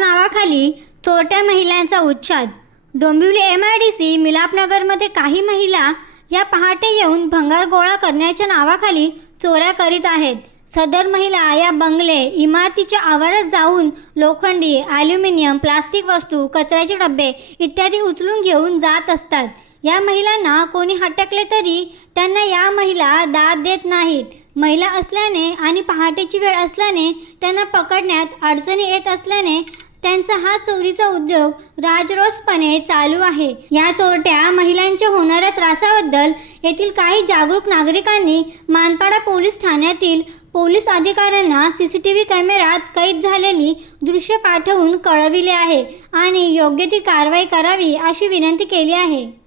नावाखाली चोरट्या महिलांचा उच्छाद। डोंबिवली MIDC मिलापनगरमध्ये काही महिला या पहाटे येऊन भंगार गोळा करण्याच्या नावाखाली चोऱ्या करीत आहेत। सदर महिला या बंगले इमारतीच्या आवारात जाऊन लोखंडी, ॲल्युमिनियम, प्लास्टिक वस्तू, कचऱ्याचे डबे इत्यादी उचलून घेऊन जात असतात। या महिलांना कोणी हटकले तरी त्यांना या महिला दाद देत नाहीत। महिला असल्याने आणि पहाटेची वेळ असल्याने त्यांना पकडण्यात अडचणी येत असल्याने त्यांचा हा चोरीचा उद्योग राजरोसपणे चालू आहे। या चोरट्या महिलांच्या होणाऱ्या त्रासाबद्दल येथील काही जागरूक नागरिकांनी मानपाडा पोलीस ठाण्यातील पोलीस अधिकाऱ्यांना CCTV कॅमेऱ्यात कैद झालेली दृश्य पाठवून कळविले आहे आणि योग्य ती कारवाई करावी अशी विनंती केली आहे।